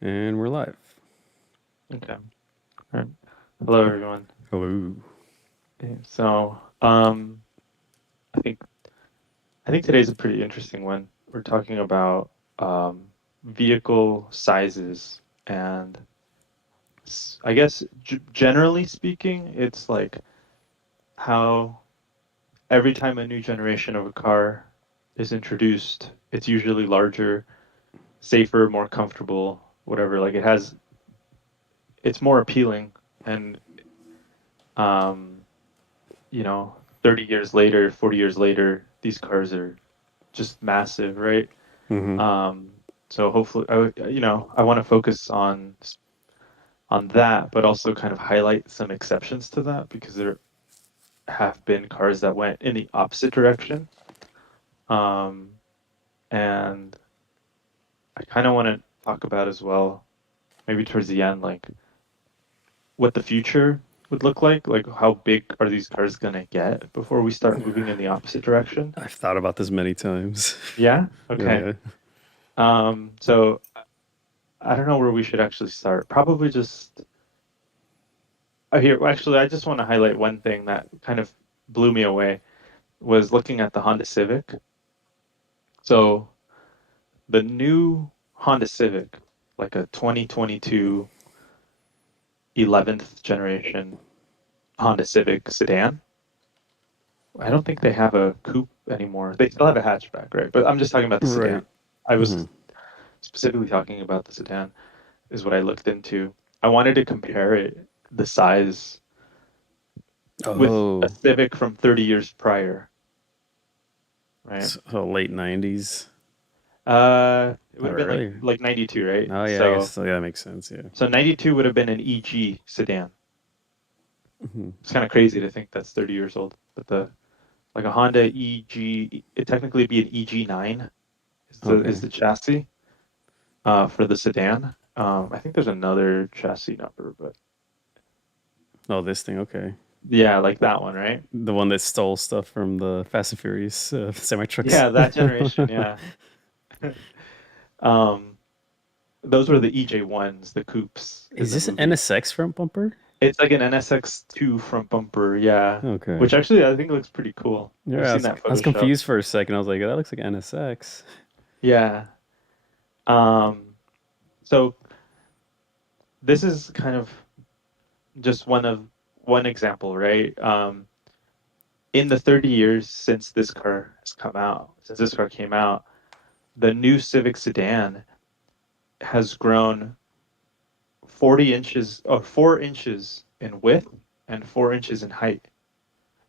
And we're live. Okay. All right. Hello, everyone. Hello. Okay, so, I think I think today's a pretty interesting one. We're talking about vehicle sizes, and I guess g generally speaking, it's like how every time a new generation of a car is introduced, it's usually larger, safer, more comfortable, whatever. Like it's more appealing, and um, 30 years later, 40 years later, these cars are just massive, right? Mm-hmm. Um, so hopefully, I want to focus on that, but also kind of highlight some exceptions to that because there have been cars that went in the opposite direction. Um, and I kind of want to talk about as well, maybe towards the end, like what the future would look like how big are these cars gonna get before we start moving in the opposite direction? I've thought about this many times. Yeah? Yeah, Okay. yeah. So I don't know where we should actually start. Probably just here. Actually, I just want to highlight one thing that kind of blew me away was looking at the Honda Civic. So the new Honda Civic, like a 2022 11th generation Honda Civic sedan. I don't think they have a coupe anymore. They still have a hatchback, right? But I'm just talking about the Right. sedan. I Mm-hmm. was specifically talking about the sedan, is what I looked into. I wanted to compare the size with a Oh, Civic from 30 years prior, right? so late 90s. It Oh, would have been like really? 92, right? Oh, yeah, I guess So so. Yeah, that makes sense. Yeah. so 92 would have been an EG sedan. Mm-hmm. It's kind of crazy to think that's 30 years old, but the like a Honda EG, it technically be an EG9 is Okay. the chassis for the sedan. I think there's another chassis number, but Oh, this thing. Okay. yeah, like that one, right? The one that stole stuff from the Fast and Furious semi trucks. Yeah, that generation, yeah. Um, those were the EJ1s, the coupes in Is the this an movie. NSX front bumper? It's like an NSX2 front bumper, yeah. Okay. Which actually I think looks pretty cool. I've Yeah, seen that I was Photoshop. confused for a second. I was like, that looks like NSX. Yeah. Um, so this is kind of just one example, right? In the 30 years since this car has come out, since this car came out, the new Civic sedan has grown 40 inches or 4 inches in width and 4 inches in height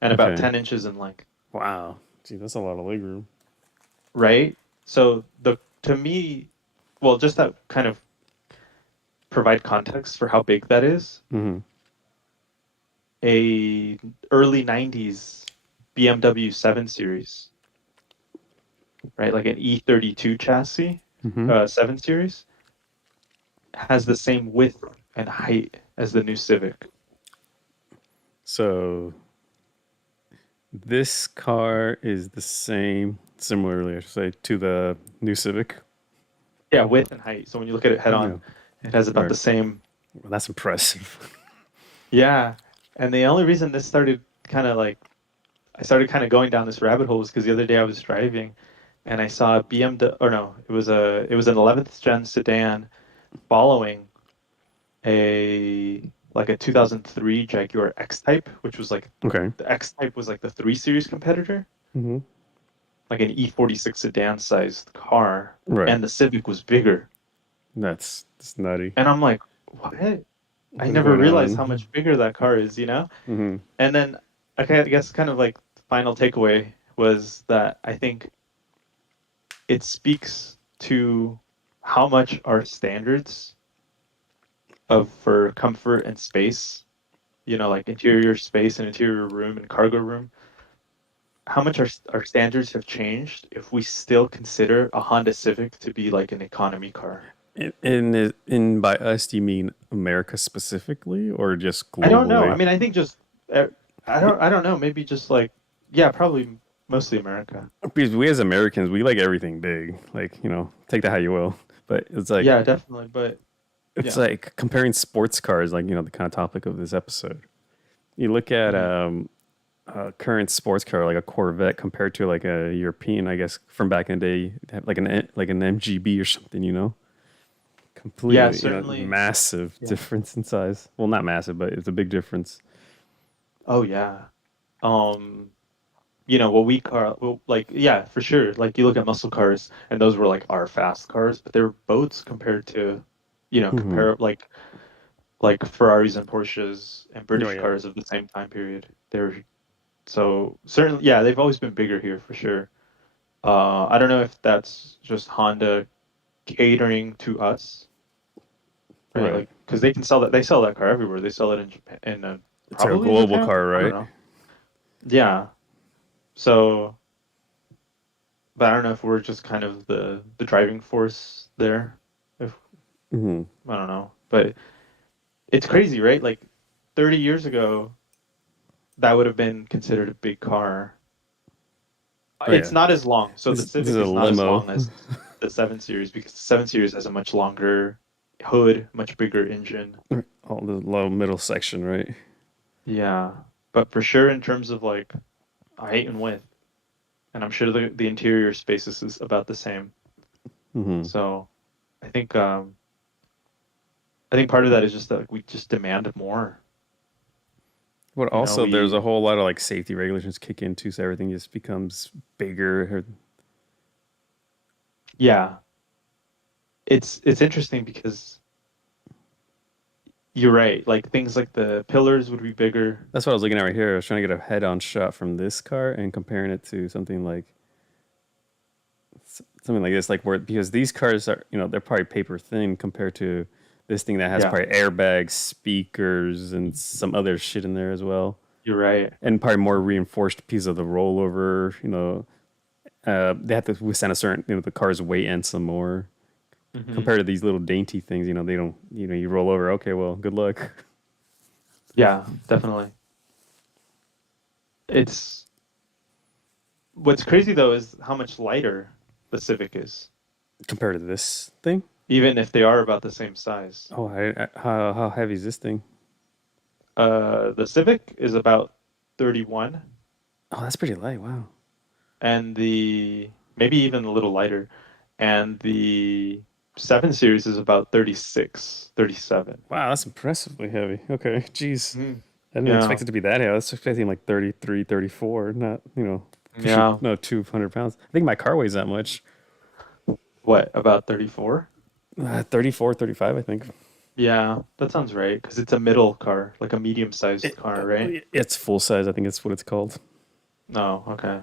and about Okay. 10 inches in length, Wow. Gee, that's a lot of legroom. right? So the to me, well, just that kind of provide context for how big that is. Mm-hmm. A early 90s BMW 7 Series, right? Like an E32 chassis, Mm-hmm. 7 Series has the same width and height as the new Civic. So this car is the same, similarly, I should say, to the new Civic. Yeah, width and height. So when you look at it head on, No, it has about right. the same. Well, that's impressive. Yeah. And the only reason this started kind of like I started kind of going down this rabbit hole was because the other day I was driving and I saw a BMW, or no, it was an 11th gen sedan following a 2003 Jaguar X-Type, which was like Okay. the X-Type was like the 3 Series competitor, Hmm. like an E46 sedan sized car, Right. and the Civic was bigger. That's nutty. And I'm like, what? I What's never going realized how on? much bigger that car is, you know? Hmm. And then okay, I guess kind of like the final takeaway was that I think it speaks to how much our standards of for comfort and space, like interior space and interior room and cargo room, how much our standards have changed if we still consider a Honda Civic to be like an economy car. In by us, do you mean America specifically, or just I don't know. I globally? mean, I think just uh, I don't know. Maybe just like yeah, probably mostly America. Because we as Americans, we like everything big. Like take that how you will. But it's like Yeah, definitely. But it's Yeah. like comparing sports cars, like, the kind of topic of this episode. You look at Hmm. a current sports car, like a Corvette, compared to like a European, I guess, from back in the day, like an MGB or something, Yeah, completely, certainly. massive Yeah. difference in size. Well, not massive, but it's a big difference. Oh yeah. Um, what we car well, like yeah, for sure. Like you look at muscle cars and those were like our fast cars, but they were boats compared to, Hmm. compare like Ferraris and Porsches and Oh British yeah, cars of the same time period. They're so certainly yeah, they've always been bigger here for sure. I don't know if that's just Honda catering to us, right? right. Like because they sell that car everywhere. They sell it in Japan, It's like a probably in global Japan. car, I don't right? know. Yeah. So, but I don't know if we're just kind of the driving force there. If Hmm. I don't know, but it's crazy, right? Like 30 years ago, that would have been considered a big car. Oh It's yeah, not as long. So the this is Civic a is not as limo. long as the 7 Series because the 7 Series has a much longer hood, much bigger engine. All the low middle section, right? Yeah. But for sure, in terms of like height and width, and I'm sure the interior spaces is about the same. Hmm. So I think um I think part of that is just that like, we just demand more. But You know, also, there's a we whole lot of like safety regulations kick in too, so everything just becomes bigger. yeah, it's interesting because you're right. Like things like the pillars would be bigger. That's what I was looking at right here. I was trying to get a head-on shot from this car and comparing it to something like this, like where because these cars are, they're probably paper thin compared to this thing that has Yeah, probably airbags, speakers, and some other shit in there as well, you're right. and probably more reinforced piece of the rollover. They have to withstand a certain, the car's weight and some more Hmm. compared to these little dainty things. They don't, you roll over. Okay, well, good luck. Yeah, definitely. It's what's crazy though is how much lighter the Civic is, Compared to this thing. even if they are about the same size. Oh, how heavy is this thing? The Civic is about 31, Oh, that's pretty light. Wow. and the maybe even a little lighter, and the 7 Series is about 36, 37. Wow, that's impressively heavy. Okay, jeez. Mhm. I didn't expect Yeah, it to be that heavy. I was expecting like 33, 34, not, pushing, yeah. no, 200 pounds. I think my car weighs that much. What, about 34? 34, 35, I think. Yeah, that sounds right, because it's a middle car, like a medium-sized car, right? It's full size, I think it's what it's called. No, okay.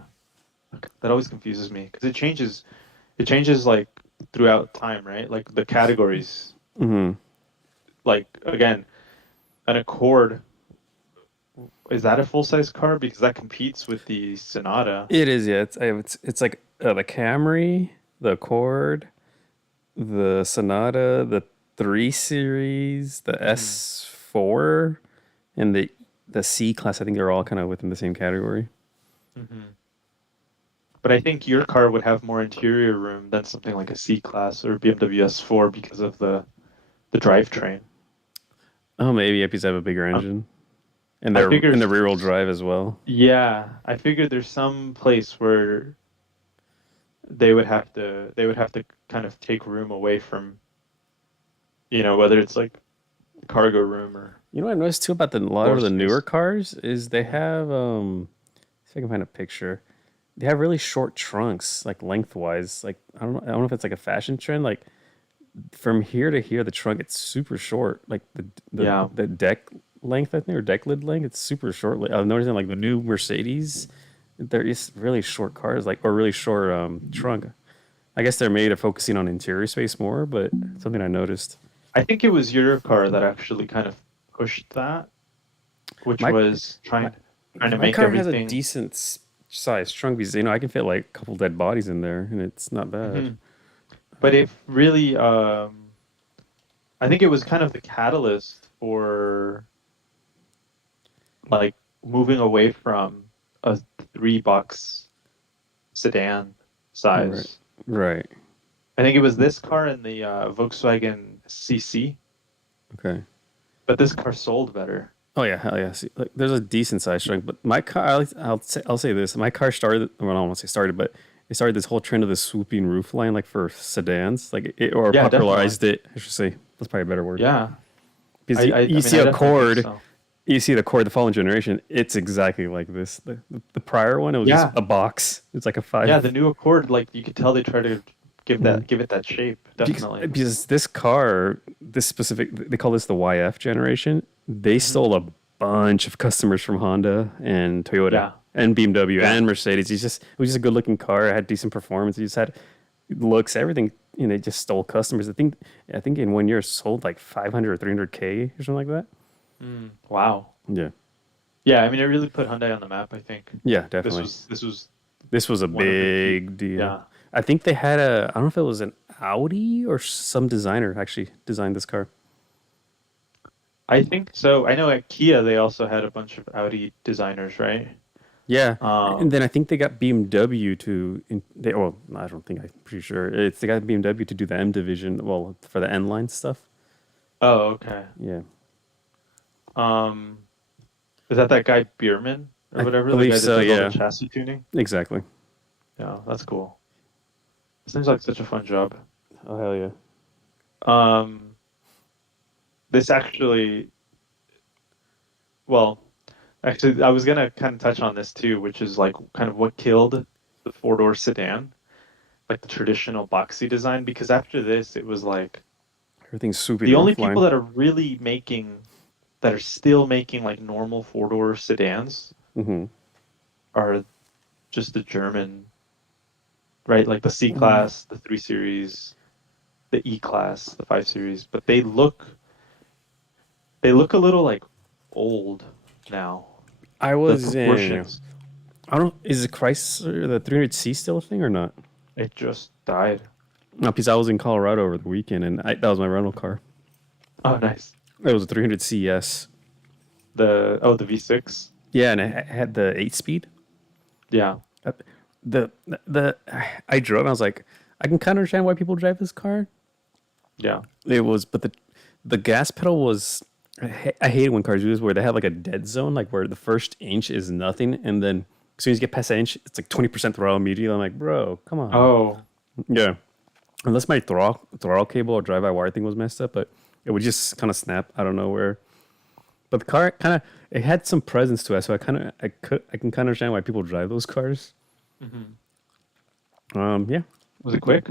That always confuses me because it changes like throughout time, right? Like the categories, Hmm. like again, an Accord, is that a full-size car? Because that competes with the Sonata. It is, yeah. It's like the Camry, the Accord, the Sonata, the 3 Series, the Hmm. S4, and the C class. I think they're all kind of within the same category. Hmm. But I think your car would have more interior room than something like a C-Class or BMW S4 because of the drivetrain. Oh, maybe Epis have a bigger Um, engine, and I they're figure, in the rear wheel drive as well. yeah, I figured there's some place where they would have to kind of take room away from, whether it's like cargo room or You know what I've noticed too about a lot floor of the newer space. cars is they Mhm. have see if I can find a picture. They have really short trunks, like lengthwise. Like I don't know if it's like a fashion trend. Like from here to here, the trunk it's super short. Like the Yeah. the deck length, I think, or deck lid length, it's super short. Like, I'm noticing like the new Mercedes, there is really short cars, like or really short trunk. I guess they're made of focusing on interior space more, but something I noticed. I think it was your car that actually kind of pushed that, which My was my trying to my make car has a everything. decent size trunk because I can fit like a couple dead bodies in there, and it's not bad. Hmm. But it really, I think it was kind of the catalyst for like moving away from a 3 box sedan Right, size. right. I think it was this car and the Volkswagen CC. Okay. but this car sold better. Oh yeah, hell yeah. See, like, there's a decent size trunk, but my car. I'll say this. My car started. Well, I don't want to say started, but it started this whole trend of the swooping roof line, like for sedans, like or Yeah, definitely. popularized it. I should say that's probably a better word. Yeah, Because I, you, I, you I mean, see I a definitely think Accord, so. you see the Accord, the following generation. It's exactly like this. The prior one, it was just Yeah, a box. It's like a yeah, the five. new Accord, like you could tell they try to give it that shape, because, definitely. because this car, this specific, they call this the YF generation. They Hmm. stole a bunch of customers from Honda and Toyota Yeah, and BMW yeah. and Mercedes. It was just a good looking car. It had decent performance. It just had looks, everything. They just stole customers. I think in 1 year it sold like 500 or 300K or something like that. Wow. Yeah, Yeah, I mean, it really put Hyundai on the map, I think. yeah, This definitely. was this was This was a one of the key. big deal. Yeah, I think they had a. I don't know if it was an Audi or some designer actually designed this car. I think so. I know at Kia they also had a bunch of Audi designers, right? Yeah, and Um, then I think they got BMW to they. Well, I don't think I'm pretty sure it's they got BMW to do the M division. Well, for the N line stuff. oh, okay. Yeah, Um, is that guy Bierman or I whatever, the believe guy that so. does all the Yeah, chassis tuning? exactly. Yeah, that's cool. Seems like such a fun job. Oh hell yeah. Um, this actually, well, actually, I was gonna kind of touch on this too, which is like kind of what killed the four-door sedan, like the traditional boxy design, because after this, it was like Everything's swooping the only roof people line. that are really making, that are still making like normal four-door sedans Hmm. are just the German, right? Like the C class, the 3 Series, the E class, the 5 Series, but they look a little like old now. I The was in. proportions, I don't. Is the Chrysler the 300C still a thing or not? it just died. No, because I was in Colorado over the weekend and that was my rental car. Oh, nice. It was a 300CS. The V6. Yeah, and it had the 8 speed. Yeah, Uh, the I drove. And I was like, I can kind of understand why people drive this car. yeah. It was, but the gas pedal was. I hate when cars do this, where they have like a dead zone, like where the first inch is nothing, and then as soon as you get past that inch, it's like 20% throttle immediately. I'm like, bro, come on. Oh, Yeah, unless my throttle cable or drive-by-wire thing was messed up, but it would just kind of snap. I don't know where. But the car kind of it had some presence to it, so I can kind of understand why people drive those cars. hmm. Yeah, Was it quick?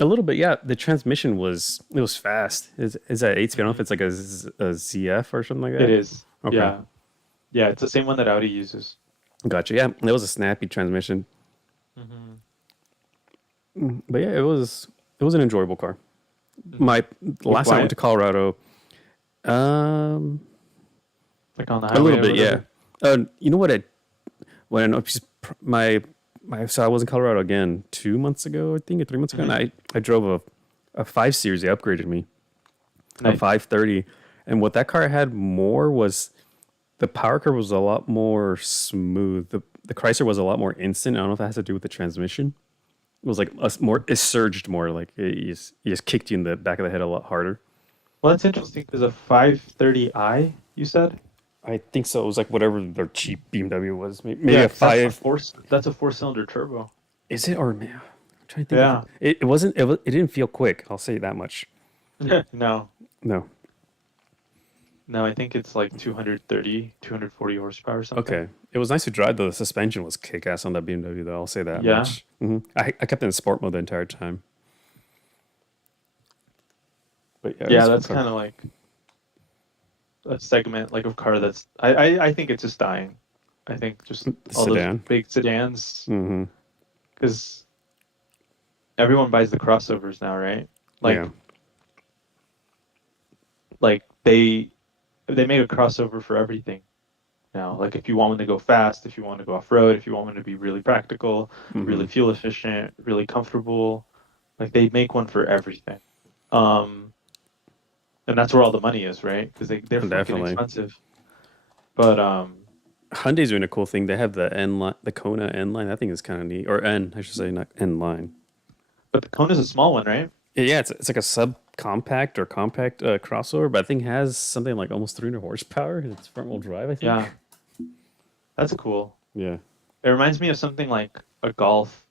a little bit. Yeah, the transmission was fast. Is that 8 speed? I don't know if it's like a ZF or something like It that. is. Okay, Yeah, yeah. It's the same one that Audi uses. gotcha. Yeah, it was a snappy transmission. Hmm. But yeah, it was an enjoyable car. Hmm. My Was it last time I went quiet? to Colorado, um, Like on the a highway little or bit, yeah. whatever? You know what? When I just my so I was in Colorado again 2 months ago, I think, or 3 months ago, and Hmm. I drove a 5 Series. They upgraded me a Nice. 530, and what that car had more was the power curve was a lot more smooth. The Chrysler was a lot more instant. I don't know if it has to do with the transmission. It was like more. It surged more. Like it just kicked you in the back of the head a lot harder. Well, that's interesting because a 530i, you said? I think so. It was like whatever their cheap BMW was. Maybe Yeah, a 'cause that's a five. four. That's a four-cylinder turbo. Is it or man? I'm trying to think if Yeah. it wasn't. It didn't feel quick. I'll say that much. No, No. no. I think it's like 230, 240 horsepower or something. Okay. It was nice to drive though. The suspension was kick ass on that BMW though. I'll say that Yeah. much. I kept it in sport mode the entire time. But yeah, it Yeah, was a cool that's car. kind of like a segment like of car that's I think it's just dying. I think just The all those sedan. big sedans Hmm. because everyone buys the crossovers now, right? Like Yeah. like they make a crossover for everything now. Like if you want one to go fast, if you want to go off road, if you want one to be really practical, Hmm. really fuel efficient, really comfortable, like they make one for everything. Um, and that's where all the money is, right? Because they're freaking Definitely. expensive. But Hyundai's doing a cool thing. They have the N line, the Kona N line. That thing is kind of neat. Or N, I should say, not N line. but the Kona's a small one, right? Yeah, it's like a subcompact or compact crossover, but I think it has something like almost 300 horsepower. It's front wheel drive, I Yeah, think. that's cool. Yeah. It reminds me of something like a Golf,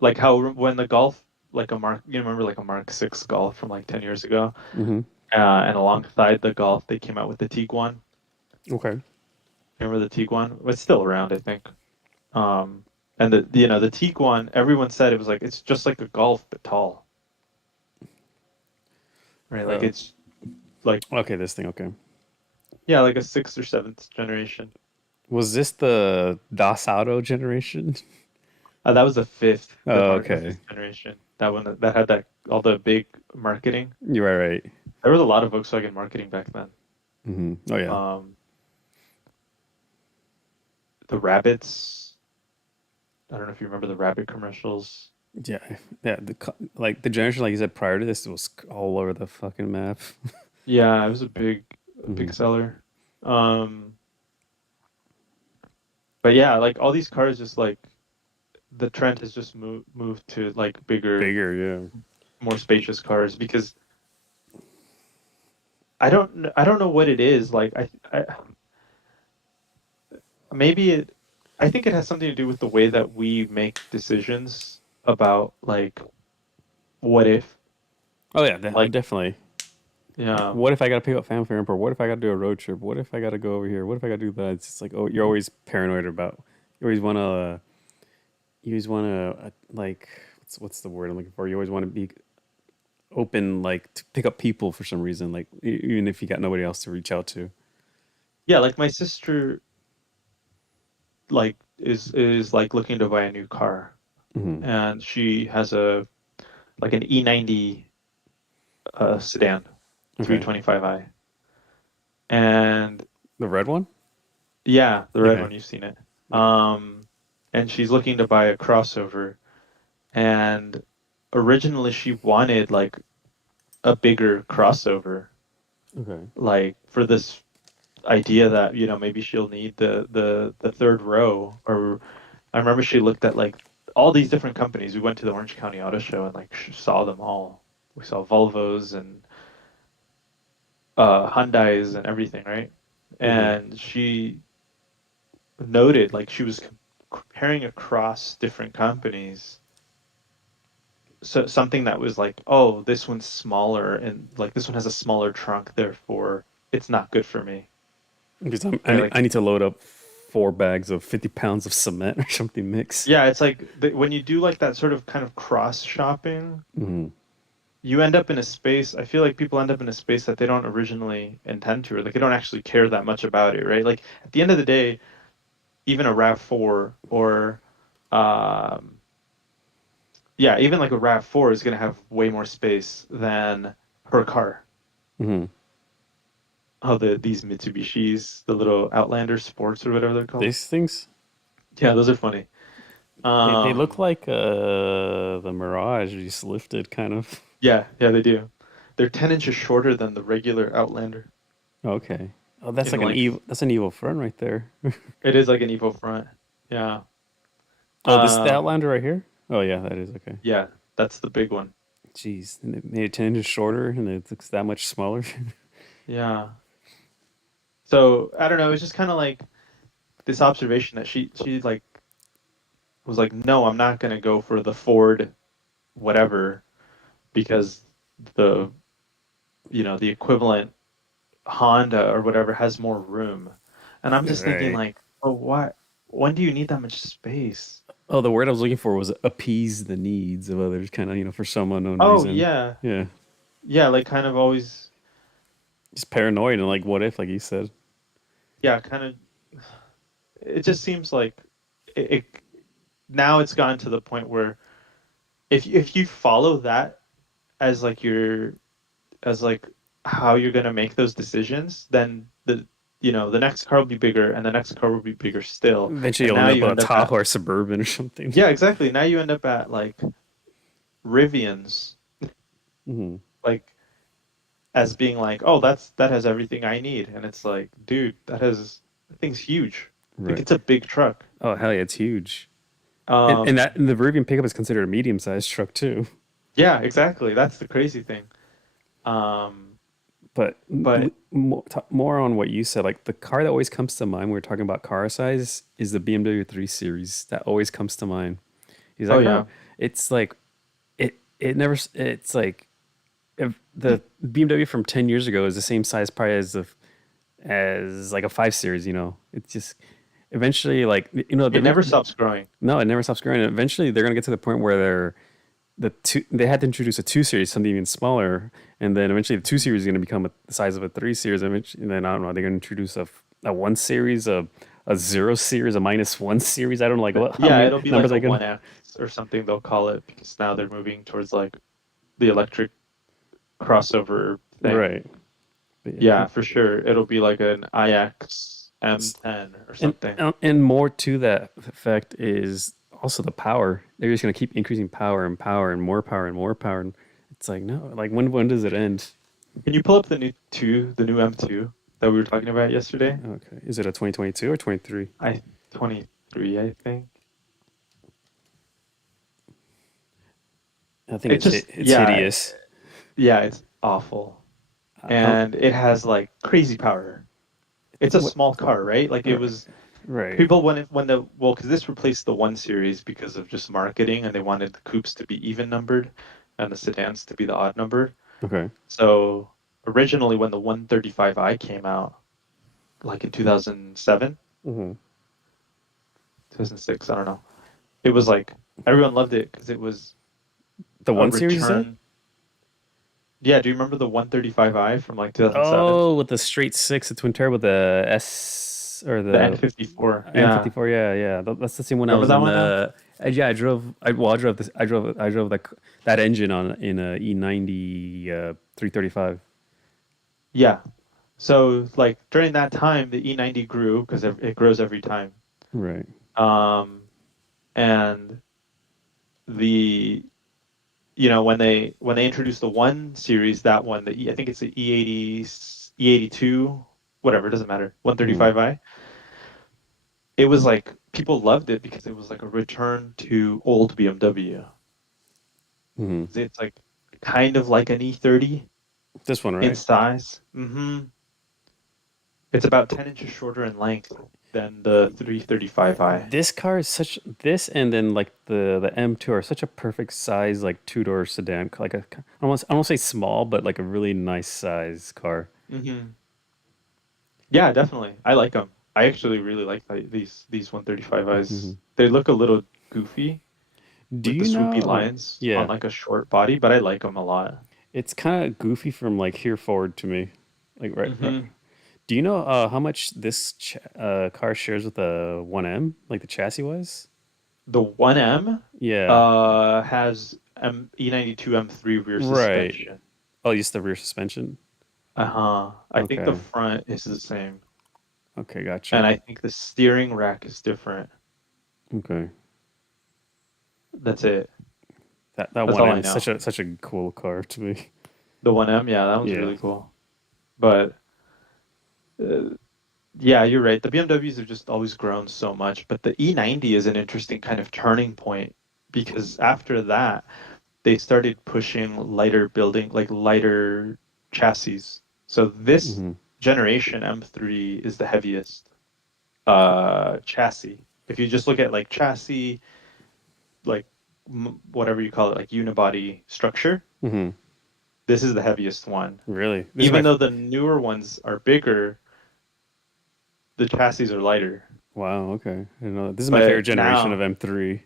like how when the Golf, like a Mark, you remember like a Mark 6 Golf from like 10 years ago, Hmm. and alongside the Golf, they came out with the Tiguan. Okay. Remember the Tiguan? It's still around, I think. Um, and the Tiguan, everyone said it was like it's just like a Golf but tall, right? Like Uh, it's like okay, this thing. Okay. yeah, like a sixth or seventh generation. Was this the Das Auto generation? That was the fifth, Oh, the okay. fifth generation. That one that had that all the big marketing. You're right. There was a lot of Volkswagen marketing back then. Hmm. Oh, yeah. Um, the rabbits. I don't know if you remember the rabbit commercials. Yeah. Yeah. Like the generation, like you said, prior to this, was all over the fucking map. Yeah, it was a Hmm. big seller. Um, but yeah, like all these cars, just like the trend has just moved to like bigger, Bigger, yeah. more spacious cars because I don't know what it is. Like I maybe it I think it has something to do with the way that we make decisions about like what if Oh, yeah. like Definitely. Like, yeah what if I got to pick up family from airport? What if I got to do a road trip? What if I got to go over here? What if I got to do that? It's just like, oh, you're always paranoid about. You always want to. You always want to like. What's the word I'm looking for? You always want to be open, like to pick up people for some reason, like even if you got nobody else to reach out to. yeah like my sister like is like looking to buy a new car Hmm. and she has a like an E90 sedan Okay. 325i and The red one. yeah the red Okay. one you've seen it Yeah. um and she's looking to buy a crossover and originally she wanted like a bigger crossover Okay. like for this idea that maybe she'll need the third row or I remember she looked at like all these different companies. We went to the Orange County Auto Show and like saw them all. We saw Volvos and Hyundais and everything, right? Hmm. And she noted like she was comparing across different companies. So something that was like, oh, this one's smaller and like this one has a smaller trunk, therefore it's not good for me. Because Right? Like I need to load up 4 bags of 50 pounds of cement or something mix. yeah, it's like when you do like that sort of kind of cross shopping, Hmm. you end up in a space. I feel like people end up in a space that they don't originally intend to, or like they don't actually care that much about it, right? Like at the end of the day, even a RAV4 or, um, yeah, even like a RAV4 is going to have way more space than her car. Hmm. Oh, these Mitsubishis, the little Outlander Sports or whatever they're called. These things, Yeah, those are funny. they look Um, like the Mirage just lifted, kind of. yeah, they do. They're 10 inches shorter than the regular Outlander Okay. Oh, that's in like an length. evil. That's an evil front right there. It is like an Evo front. Yeah. Oh, this is the Um, Outlander right here. Oh yeah, that is okay. Yeah, that's the big one. Jeez, and it made it 10 inches shorter, and it looks that much smaller. Yeah. So I don't know. It's just kind of like this observation that she like was like, no, I'm not gonna go for the Ford whatever because the the equivalent Honda or whatever has more room. And I'm just thinking Right. like, oh, why? When do you need that much space? Oh, the word I was looking for was appease the needs of others, kind of, for some unknown Oh reason. yeah, Yeah. yeah, like kind of always, Just paranoid and like, what if, like you said? yeah, kind of. It just seems like it now it's gotten to the point where if you follow that as like your as like how you're gonna make those decisions, then the next car will be bigger and the next car will be bigger still. Eventually And you'll now end up you with a end up at Tahoe or Suburban or something. yeah, exactly. Now you end up at like Rivians, Hmm. like as being like, oh, that has everything I need. And it's like, dude, that thing's huge. Like Right. it's a big truck. Oh, hell yeah, it's huge. And Um, the Rivian pickup is considered a medium sized truck, too. Yeah, exactly. That's the crazy thing. Um, But but more on what you said, like the car that always comes to mind when we're talking about car size is the BMW 3 Series. That always comes to mind. He's oh like, oh, yeah, it's like it never. It's like if the BMW from 10 years ago is the same size probably as like a 5 Series. It's just eventually like it never stops growing. no, it never stops growing. And eventually they're gonna get to the point where they had to introduce a 2 Series, something even smaller, and then eventually the 2 Series is going to become the size of a 3 Series. And then I don't know, they're going to introduce a 1 Series, a 0 Series, a -1 Series. I don't know, like how Yeah, many it'll be numbers like a I can. 1X or something they'll call it because now they're moving towards like the electric crossover thing. Right. But yeah, Yeah, for sure. It'll be like an iX M10 or and something. and more to that effect is also the power. They're just going to keep increasing power and power and more power and more power. And it's like no, like when does it end? Can you pull up the new M2 that we were talking about yesterday? Okay, is it a 2022 or 23? I 23, I think. I think It just it's yeah, hideous. yeah, it's awful. I And it has like crazy power. It's a what, small car, right? Like it was right. people when the well, because this replaced the 1 Series because of just marketing and they wanted the coupes to be even numbered and the sedans to be the odd numbered. Okay. So originally when the 135i came out, like in 2007, Hmm. 2006, I don't know. It was like everyone loved it because it was The a 1 Series, you said? return. Yeah, do you remember the 135i from like 2007? Oh, with the straight six, the twin turbo, with the S or The the N54. Yeah. M54. Yeah, yeah. That's the same one I Remember was that in. one now? Yeah, I drove. I drove this. I drove that engine on in a E90 335. Yeah. So like during that time, the E90 grew because it grows every time. Right. Um, and the when they introduced the 1 Series, that one, I think it's the E80, E82, whatever, it doesn't matter, Hmm. 135i. It was like people loved it because it was like a return to old BMW. Hmm. It's like kind of like an E30 This one, in right? size. It's about 10 inches shorter in length than the 335i. This car is such this, and then like the M2 are such a perfect size, like two-door sedan, like I don't say small, but like a really nice size car. hmm Yeah, definitely. I like them. I actually really like these 135i's. Hmm. They look a little goofy Do with the you swoopy know? lines on Yeah, like a short body, but I like them a lot. it's kind of goofy from like here forward to me. Like right. hmm Do you know how much this car shares with the 1M, like the chassis was? The 1M Yeah. has E92 M3 rear Right. suspension. Oh, just the rear suspension. Uh-huh. I think the Okay. front is the same, Okay, and gotcha. I think the steering rack is different. Okay. That's it. That That's all 1M I is know. such a cool car to me. The 1M, yeah, that one's Yeah. really cool. But uh, yeah, you're right. The BMWs have just always grown so much, but the E90 is an interesting kind of turning point because after that, they started pushing lighter building, like lighter chassis. So this Hmm. generation M3 is the heaviest chassis. If you just look at like chassis, like whatever you call it, like unibody structure, Hmm. this is the heaviest one. Really? This is Even my though the newer ones are bigger, the chassis are lighter. wow. Okay. I didn't know that. This is my favorite But generation of now, M3.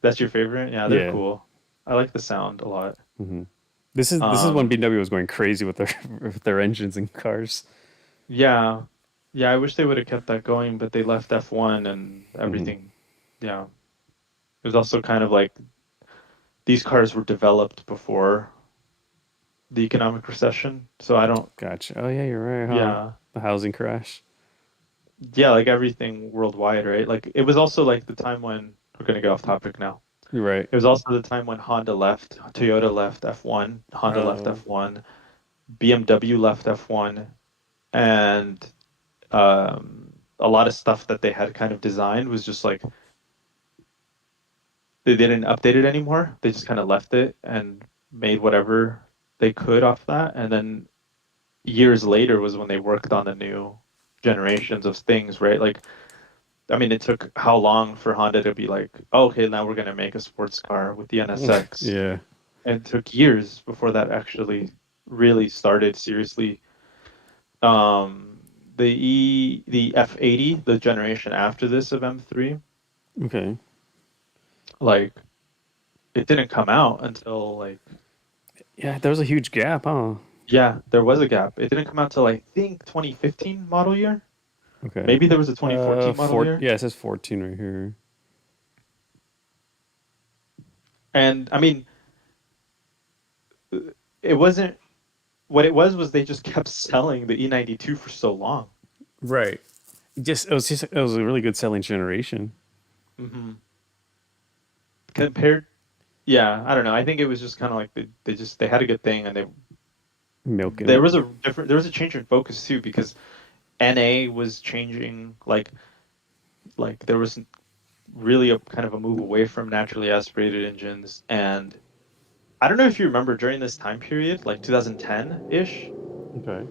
that's your favorite? Yeah, they're Yeah. cool. I like the sound a lot. Hmm. This is when Um, BMW was going crazy with their with their engines and cars. yeah, yeah, I wish they would have kept that going, but they left F1 and Hmm. everything. Yeah. It was also kind of like these cars were developed before the economic recession. So I don't, Gotcha. Oh yeah, you're right, huh? yeah. The housing crash. Yeah, like everything worldwide, right? Like it was also like the time when we're gonna get off topic now. You're right. It was also the time when Honda left, Toyota left F1, Honda left Oh, F1, BMW left F1, and a lot of stuff that they had kind of designed was just like they didn't update it anymore. They just kind of left it, and made whatever they could off that, and then years later was when they worked on the new generations of things, right? Like, I mean, it took how long for Honda to be like, oh, okay, now we're gonna make a sports car with the NSX, Yeah. and it took years before that actually really started seriously. Um, the F80, the generation after this of M3, Okay. like it didn't come out until like Yeah, there was a huge gap, huh? yeah, there was a gap. It didn't come out till I think 2015 model year. Okay. Maybe there was a 2014 model Four. year. Yeah, it says 14 right here. And I mean, it wasn't what it was they just kept selling the E92 for so long. Right. It was a really good selling generation. Hmm. Compared, yeah, I don't know. I think it was just kind of like they had a good thing and Milking it. there was a change in focus too because NA was changing like there was really a kind of a move away from naturally aspirated engines. And I don't know if you remember during this time period, like 2010-ish, Okay.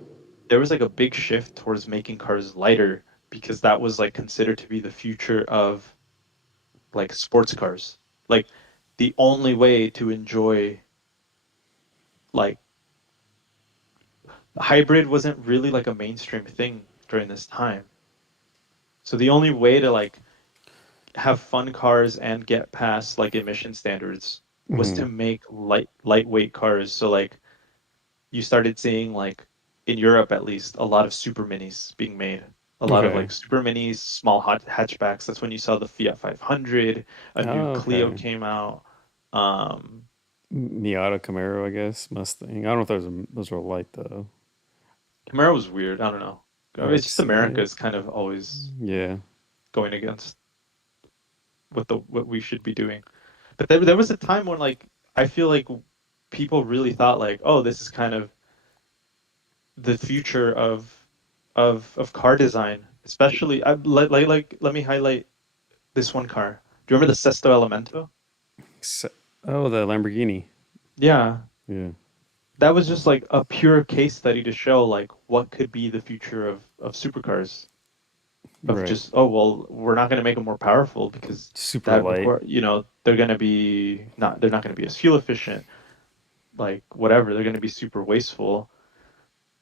there was like a big shift towards making cars lighter because that was like considered to be the future of like sports cars. Like the only way to enjoy like hybrid wasn't really like a mainstream thing during this time. So the only way to like have fun cars and get past like emission standards was Hmm. to make lightweight cars. So like you started seeing like in Europe at least a lot of super minis being made. A lot of Okay. like super minis, small hatchbacks. That's when you saw the Fiat 500, a new Oh, Clio okay. came out. Um, Miata, Camaro, I guess. Mustang. I don't know if those were light though. Camaro was weird. I don't know. I mean, it's just America RX-8. is kind of always Yeah. going against what we should be doing. But there was a time when like I feel like people really thought like, oh, this is kind of the future of car design, especially let me highlight this one car. Do you remember the Sesto Elemento? Se- Oh, the Lamborghini. Yeah, Yeah. that was just like a pure case study to show like what could be the future of supercars. Of Right. just, oh well, we're not going to make them more powerful because Super that light. require, they're not going to be as fuel efficient, like whatever, they're going to be super wasteful.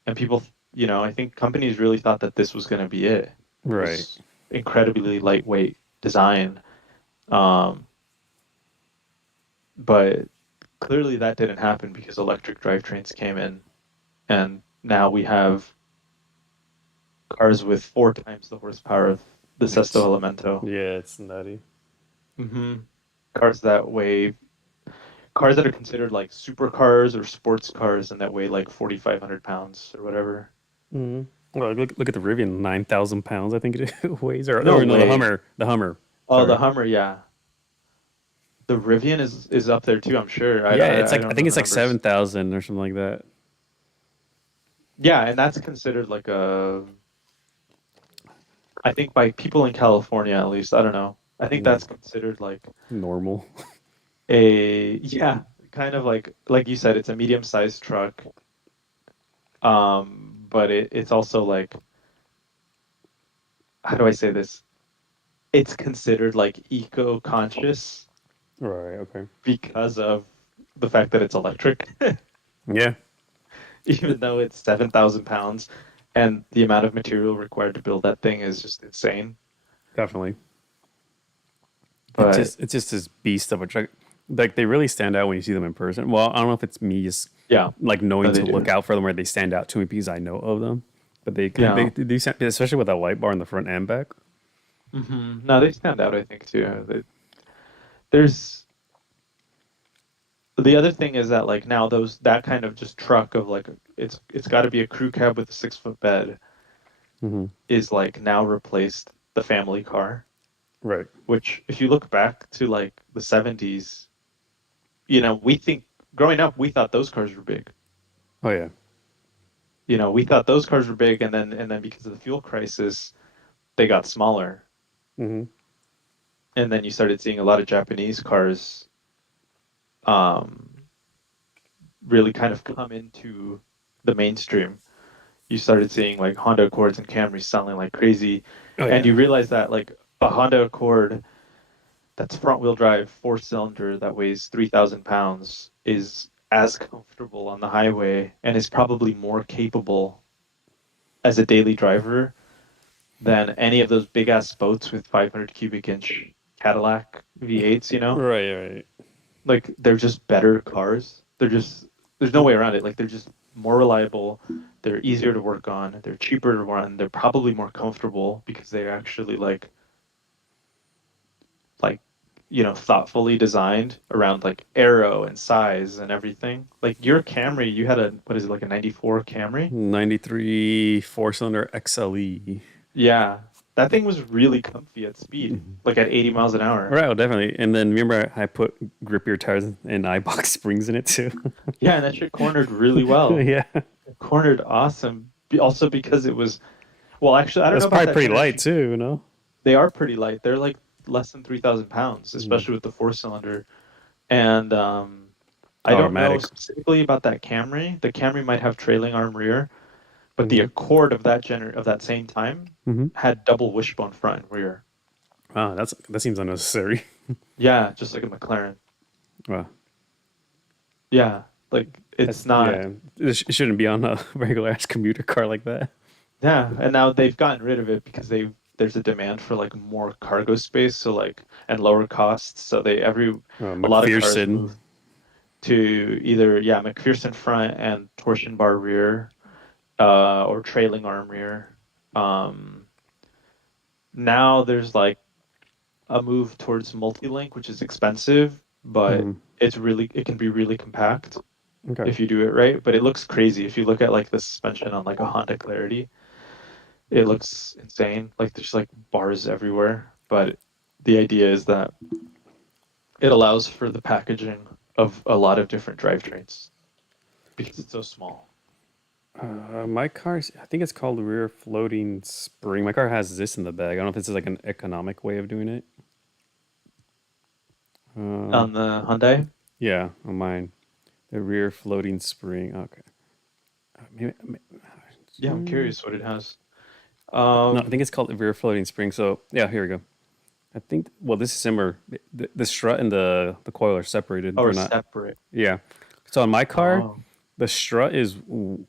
And people, I think companies really thought that this was going to be it. Right. Was incredibly lightweight design. Um, but clearly that didn't happen because electric drivetrains came in, and now we have cars with 4 times the horsepower of the Sesto It's Elemento. yeah, it's nutty. Hmm. Cars that weigh, cars that are considered like supercars or sports cars, and that weigh like 4,500 pounds or whatever. Hmm. Well, look at the Rivian, 9,000 pounds. I think it weighs, No or no, the way. Hummer, the Hummer. Oh, the Sorry. Hummer, yeah. The Rivian is up there too, I'm sure. Yeah, it's I like I don't know think the it's like numbers. 7,000 or something like that. Yeah, and that's considered like I think by people in California at least, I don't know. I think Yeah, that's considered like normal. yeah, kind of like you said, it's a medium-sized truck. But it's also like, how do I say this? It's considered like eco-conscious Right. Okay. because of the fact that it's electric, Yeah, even though it's 7,000 pounds and the amount of material required to build that thing is just insane. definitely. But It's just this beast of a truck. Like they really stand out when you see them in person. Well, I don't know if it's me just yeah, like no, knowing they to look do. out for them, where they stand out to me because I know of them. But Yeah. they do stand, especially with that light bar in the front and back. No, they stand out, I think, too. There's the other thing is that like now those that kind of just truck of like it's got to be a crew cab with a 6 foot bed Hmm. is like now replaced the family car, Right. which if you look back to like the 70s, we think growing up we thought those cars were big. Oh yeah. We thought those cars were big, and then because of the fuel crisis, they got smaller. Hmm. And then you started seeing a lot of Japanese cars um really kind of come into the mainstream, you started seeing like Honda Accords and Camrys selling like crazy, Oh and yeah. you realize that like a Honda Accord that's front wheel drive, four cylinder that weighs 3,000 pounds is as comfortable on the highway and is probably more capable as a daily driver than any of those big ass boats with 500 cubic inch Cadillac V8s, you know? Right, right. Like they're just better cars. They're just there's no way around it. Like they're just more reliable, they're easier to work on, they're cheaper to run, they're probably more comfortable because they're actually like thoughtfully designed around like aero and size and everything. Like your Camry, you had a what is it like a 94 Camry? 93 four-cylinder XLE. Yeah. That thing was really comfy at speed, like at 80 miles an hour. Right, well, definitely. And then remember I put grippier tires and iBox springs in it too. Yeah, and that shit cornered really well. Yeah. It cornered awesome. Also because it was well, actually, I don't That's know about probably that pretty light generation. too, you know? They are pretty light. They're like less than 3,000 pounds, Mm. especially with the four cylinder. And I don't know Automatic. specifically about that Camry. The Camry might have trailing arm rear, but the Mm-hmm. Accord of of that same time Mm-hmm. had double wishbone front and rear. Wow, that seems unnecessary. Yeah, just like a McLaren. Wow. Yeah, like it's That's not. yeah. It shouldn't be on a regular ass commuter car like that. Yeah, and now they've gotten rid of it because there's a demand for like more cargo space, so like and lower costs. So a lot of cars McPherson. move to either McPherson front and torsion bar rear, or trailing arm rear. Um, Now there's like a move towards multi-link, which is expensive, but Mm-hmm. it can be really compact Okay. if you do it right. But it looks crazy if you look at like the suspension on like a Honda Clarity. It looks insane. Like there's like bars everywhere. But the idea is that it allows for the packaging of a lot of different drivetrains because it's so small. My car's, I think it's called rear floating spring. My car has this in the bag. I don't know if this is like an economic way of doing it. Uh, On the Hyundai, yeah, on mine. The rear floating spring. Okay. yeah, I'm curious what it has. No, I think Um, it's called the rear floating spring. So, yeah, here we go. I think, well, this is similar. The strut and the coil are separated. or They're not, separate. yeah. So on my car, Oh, the strut is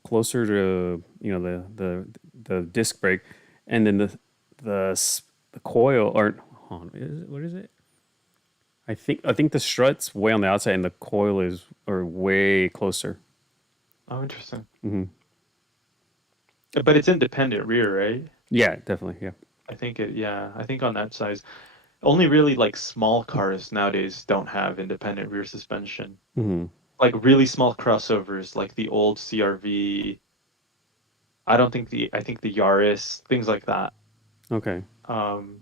closer to, the disc brake, and then the coil, or hold on, what is it? I think the strut's way on the outside and the coil is or way closer. oh, interesting. Hmm. But it's independent rear, right? Yeah, definitely. Yeah. I think on that size, only really like small cars nowadays don't have independent rear suspension. Hmm. Like really small crossovers, like the old CRV. I think the Yaris, things like that. Okay. Um,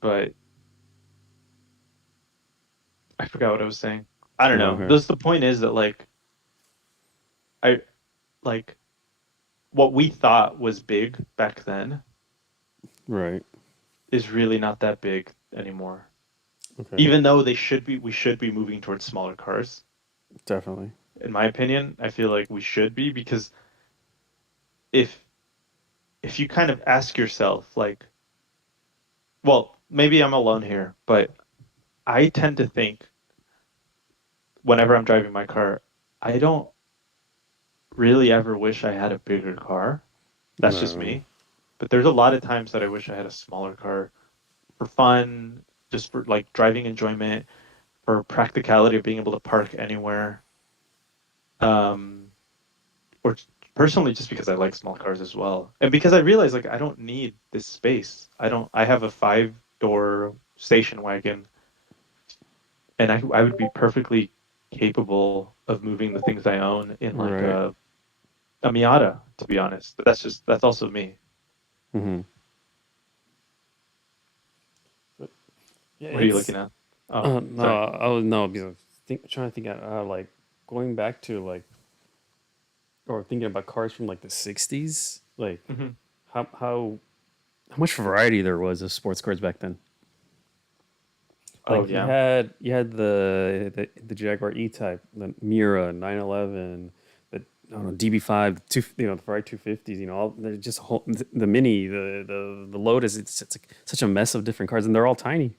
but I forgot what I was saying. I don't know. Okay. The point is that I like what we thought was big back then Right. is really not that big anymore. Okay. Even though we should be moving towards smaller cars. Definitely. In my opinion, I feel like we should be because if if you kind of ask yourself like, well, maybe I'm alone here, but I tend to think whenever I'm driving my car, I don't really ever wish I had a bigger car. That's just No. me. But there's a lot of times that I wish I had a smaller car for fun, just for like driving enjoyment, for practicality of being able to park anywhere. Um, or personally just because I like small cars as well. And because I realize like I don't need this space. I have a five-door station wagon and I would be perfectly capable of moving the things I own in like Right. a Miata, to be honest. But that's also me. Hmm. Yeah, What are you it's looking at? Oh, no, sorry. I was no because I was trying to think out like going back to like or thinking about cars from like the '60s, like Hmm. how much variety there was of sports cars back then. Oh Like yeah. you had the Jaguar E-Type, the Mira 911, the I don't know, DB5, the Ferrari 250s, all they're just the Mini, the Lotus. It's like such a mess of different cars, and they're all tiny.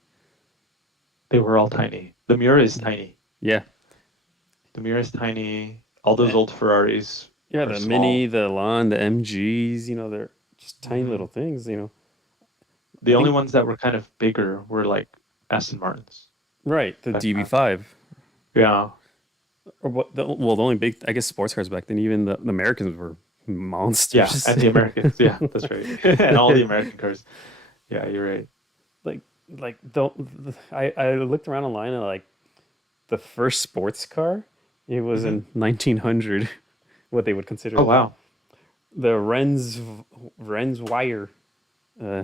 They were all tiny. The Miura is Mhm. tiny. Yeah, The Miura is tiny. All those Eh, old Ferraris yeah, are the Mini, small. the Elan, the MGs. They're just tiny little Hmm. things. I The only think ones that were kind of bigger were like Aston Martins right the back then. DB5. Yeah. Or the only big, I guess, sports cars back then, even the Americans were Yeah, monsters. and the Americans. Yeah, that's right. And all the American cars. Yeah, you're right. like don't I looked around online and like the first sports car, it was Hmm. in 1900, what they would Oh consider wow. the Renz Wire.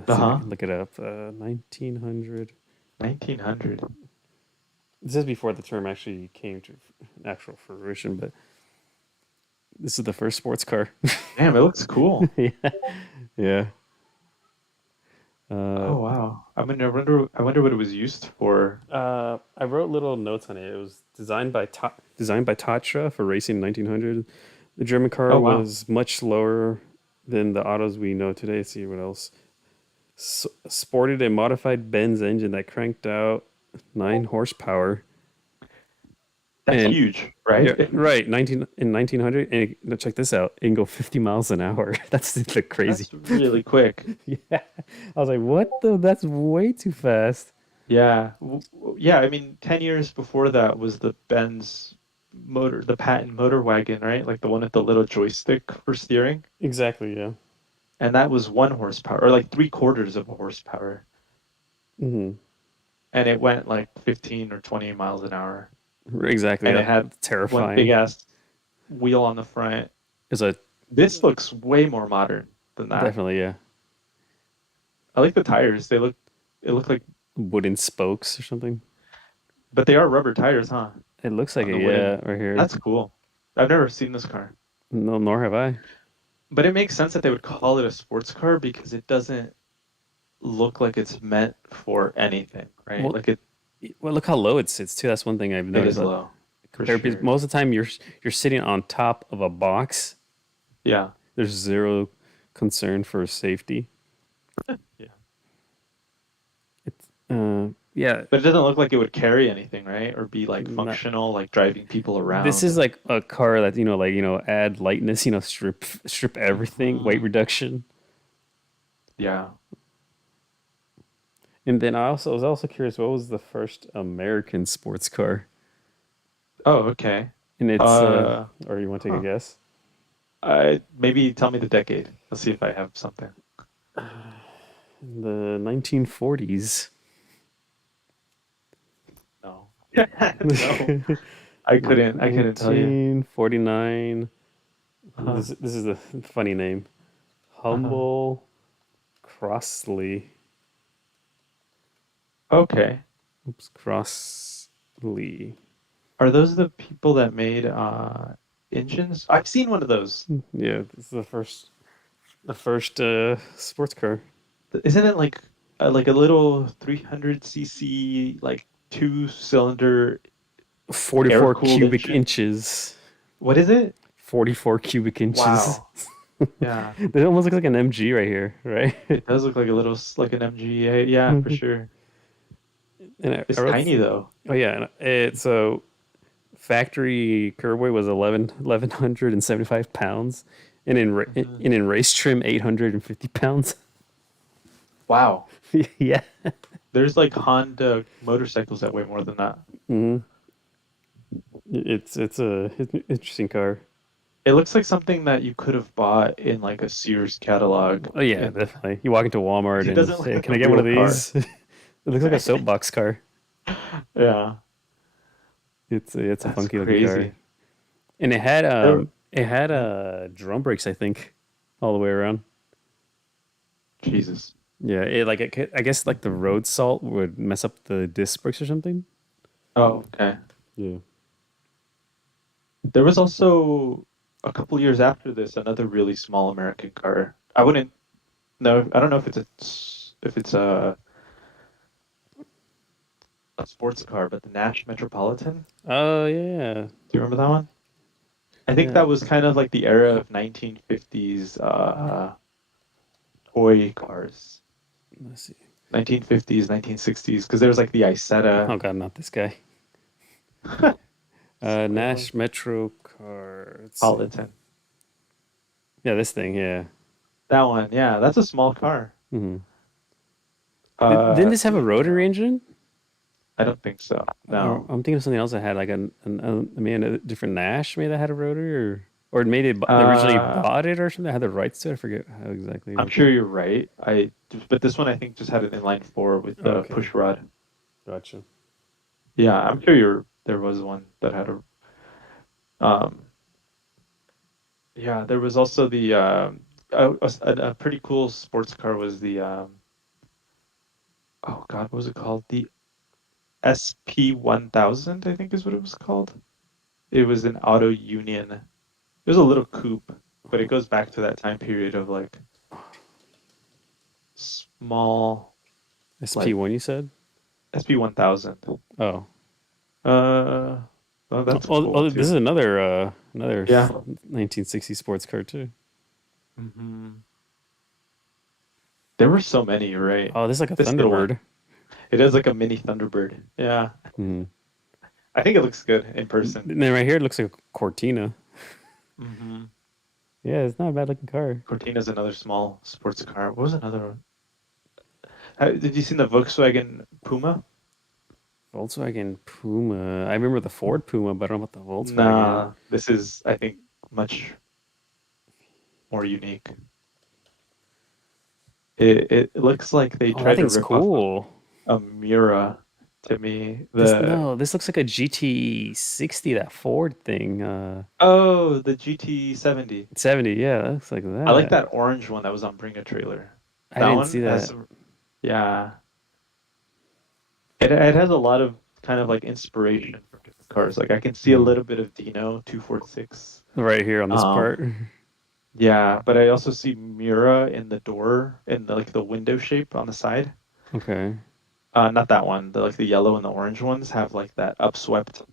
See if I Uh-huh. can look it up. 1900. 1900. This is before the term actually came to actual fruition, but this is the first sports car. Damn, it looks cool. Yeah, yeah. Uh, Oh wow. I wonder what it was used for. I wrote little notes on it. It was designed by Tatra for racing in 1900. The German car Oh wow. was much slower than the autos we know today. Let's see what else. Sported a modified Benz engine that cranked out 9 horsepower. That's And huge, yeah, right? right, 1900. And check this out. It can go 50 miles an hour. That's the crazy. That's really quick. Yeah, I was like, what the? That's way too fast. Yeah. Yeah, I mean, 10 years before that was the Benz motor, the patent motor wagon, right? Like the one with the little joystick for steering. Exactly. Yeah. And that was 1 horsepower, or like three-quarters of a horsepower. Hmm. And it went like 15 or 20 miles an hour. Exactly. And it Yeah. had one big Terrifying. ass wheel on the front. It's a This looks way more modern than that. definitely, yeah, I like the tires. It look like, wooden spokes or something. but they are rubber tires, huh? It looks like On it, the yeah, wooden. right here. That's cool. I've never seen this car. No, nor have I. But it makes sense that they would call it a sports car because it doesn't look like it's meant for anything, right? Well, Like well, look how low it sits too. That's one thing I've it noticed. is low, for Compared, because sure. most of the time you're sitting on top of a box. Yeah. There's zero concern for safety. Yeah. It's yeah. But it doesn't look like it would carry anything, right? Or be like Not, functional, like driving people this around. is like a car that add lightness. Strip everything, weight Mhm. reduction. Yeah. And then I also was also curious, what was the first American sports car? Oh, okay. And it's Uh, or you want to take a huh. guess? I maybe tell me the decade. Let's see if I have something. In the 1940s. No. No. I couldn't tell you. 1949. Uh-huh. This is a funny name. Uh-huh. Humble Crossley. Okay. Oops, Crossley. Are those the people that made engines? I've seen one of those. Yeah, this is the first sports car. Isn't it like a little 300 cc like two-cylinder 44 air-cooled cubic engine? inches. What is it? 44 cubic inches. Wow. Yeah. It almost looks like an MG right here, right? It does look like a little like an MG. Yeah, for sure. And I It's wrote, tiny though. oh yeah, so factory curb weight was 1,175 pounds, and Mhm. in race trim 850 pounds. Wow. Yeah. There's like Honda motorcycles that weigh more than that. Hmm. It's an interesting car. It looks like something that you could have bought in like a Sears catalog. Oh yeah, And definitely. You walk into Walmart it and doesn't look say, like "Can a I get one real of car. these?" It looks like a soapbox car. Yeah, It's a that's funky looking car, crazy. and There- it had Mhm. drum brakes, I think, all the way around. Jesus. Yeah, I guess like the road salt would mess up the disc brakes or something. Oh, okay. Yeah. There was also a couple years after this another really small American car. I wouldn't know. I don't know if it's a a sports car, but the Nash Metropolitan. Oh yeah, Do you remember that one? I think yeah. that was kind of like the era of 1950s toy cars. Let's see. 1950s, 1960s, because there was like the Isetta. Oh god, not this guy. Spoiler. Nash Metro car. Let's see. Politan. Yeah, this thing. Yeah. That one, yeah, that's a small car. Hmm. Didn't this have a Even rotary now. engine? I don't think so. Or No. I'm thinking of something else that had like I mean, a different Nash maybe that had a rotary, or maybe they originally Uh, bought it or something. Had the rights to it. I forget how exactly. I'm sure you're right. But this one I think just had an inline four with the Okay, push rod. gotcha. Yeah, I'm sure there was one that had um, yeah, there was also the a pretty cool sports car was the oh God, what was it called? The SP 1000, I think is what it was called. It was an Auto Union. It was a little coupe, but it goes back to that time period of like small, like SP1, you said? SP 1000. Oh, Uh, oh, that's cool this too. is another Yeah. 1960 sports car too. Hmm. There were so many, you're right. Oh, this is like a This little one. Thunderbird. It is like a mini Thunderbird. Yeah. Hmm. I think it looks good in person. And then right here it looks like a Cortina. Hmm. Yeah, it's not a bad looking car. Cortina's another small sports car. What was another one? Did you see the Volkswagen Puma? Volkswagen Puma. I remember the Ford Puma, but I don't know about the Volkswagen. Nah, this is, I think, much more unique. It looks like they Oh, that tried to thing's rip off cool. a Miura to me. This no, this looks like a GT60, that Ford thing. The GT70. 70, yeah, that looks like I like that. that orange one that was on Bring a Trailer. I That didn't see one has that. some, yeah. It has a lot of kind of like inspiration from different cars. Like I can see a Hmm. little bit of Dino 246. Right here on this part. Um, yeah, but I also see Miura in the door in the like the window shape on the side. Okay. Not that one. The like the yellow and the orange ones have like that upswept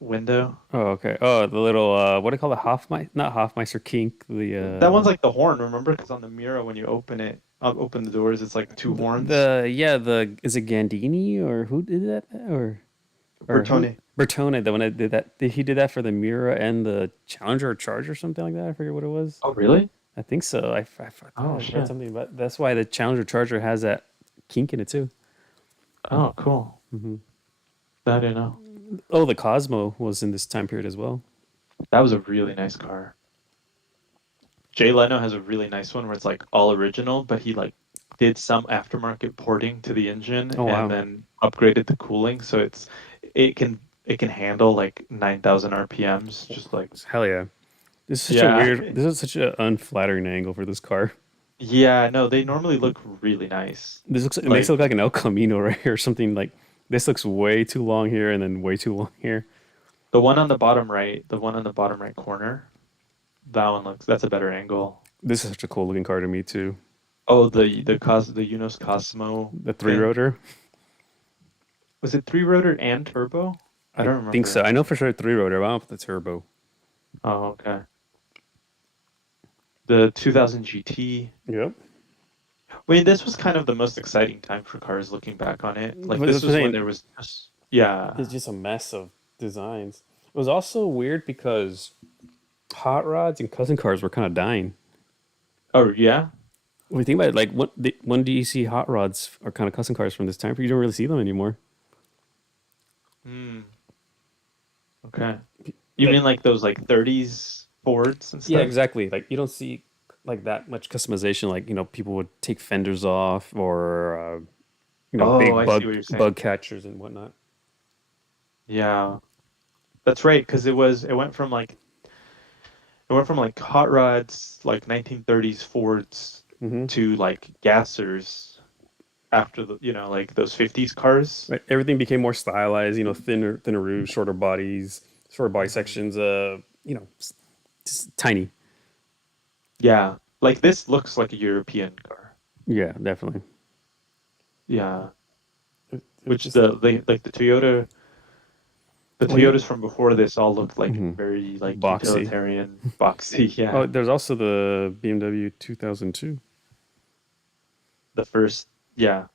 window. Oh, okay. Oh, the little what do you call it? Hofmeister, not Hofmeister Kink. That one's like the horn, remember? Because on the Miura, when you open it, open the doors, it's like two horns. The yeah, the is it Gandini or who did that or who Bertone. Bertone, the one that did that. He did that for the Mira and the Challenger or Charger or something like that. I forget what it was. Oh, really? I think so. I thought Oh, I read shit. something about that's why the Challenger Charger has that kink in it too. Oh, cool. Hmm. That I didn't know. Oh, the Cosmo was in this time period as well. That was a really nice car. Jay Leno has a really nice one where it's like all original, but he like did some aftermarket porting to the engine Oh and wow. then upgraded the cooling so it can handle like 9,000 RPMs. Just like Hell yeah. This is such a yeah, weird. This is such an unflattering angle for this car. yeah. No, they normally look really nice. This looks. It makes it Like look like an El Camino right here or something like. This looks way too long here and then way too long here. the one on the bottom right, the one on the bottom right corner. That's a better angle. This is such a cool looking car to me too. Oh, the Unos Cosmo The three thing. rotor. Was it three rotor and turbo? I I don't think so. remember. I know for sure three rotor. But I don't know about the turbo. Oh, okay. The 2000 GT. Yep. I mean, this was kind of the most exciting time for cars looking back on it. Like But this that's the was when thing. there was just yeah. It's just a mess of designs. It was also weird because hot rods and cousin cars were kind of dying. Oh yeah. When you think about it, like when do you see hot rods or kind of custom cars from this time? You don't really see them anymore. Hmm. Okay. You Like mean like those like 30s Fords and yeah, stuff? exactly. Like you don't see like that much customization. Like people would take fenders off or Oh, big I see what you're saying. bug catchers and whatnot. Yeah, that's right. Because it went from like hot rods, like 1930s Fords, Hmm. to like gassers after the like those 50s cars. Right, everything became more stylized. Thinner roofs, shorter bodies, shorter body Hmm. sections. Just tiny. Yeah, like this looks like a European car. Yeah, definitely. Yeah. It's which just like the well, yeah. Toyotas from before this all looked like Hmm. very like Boxy. utilitarian, boxy. Oh, Yeah, there's also the BMW 2002. the first, yeah,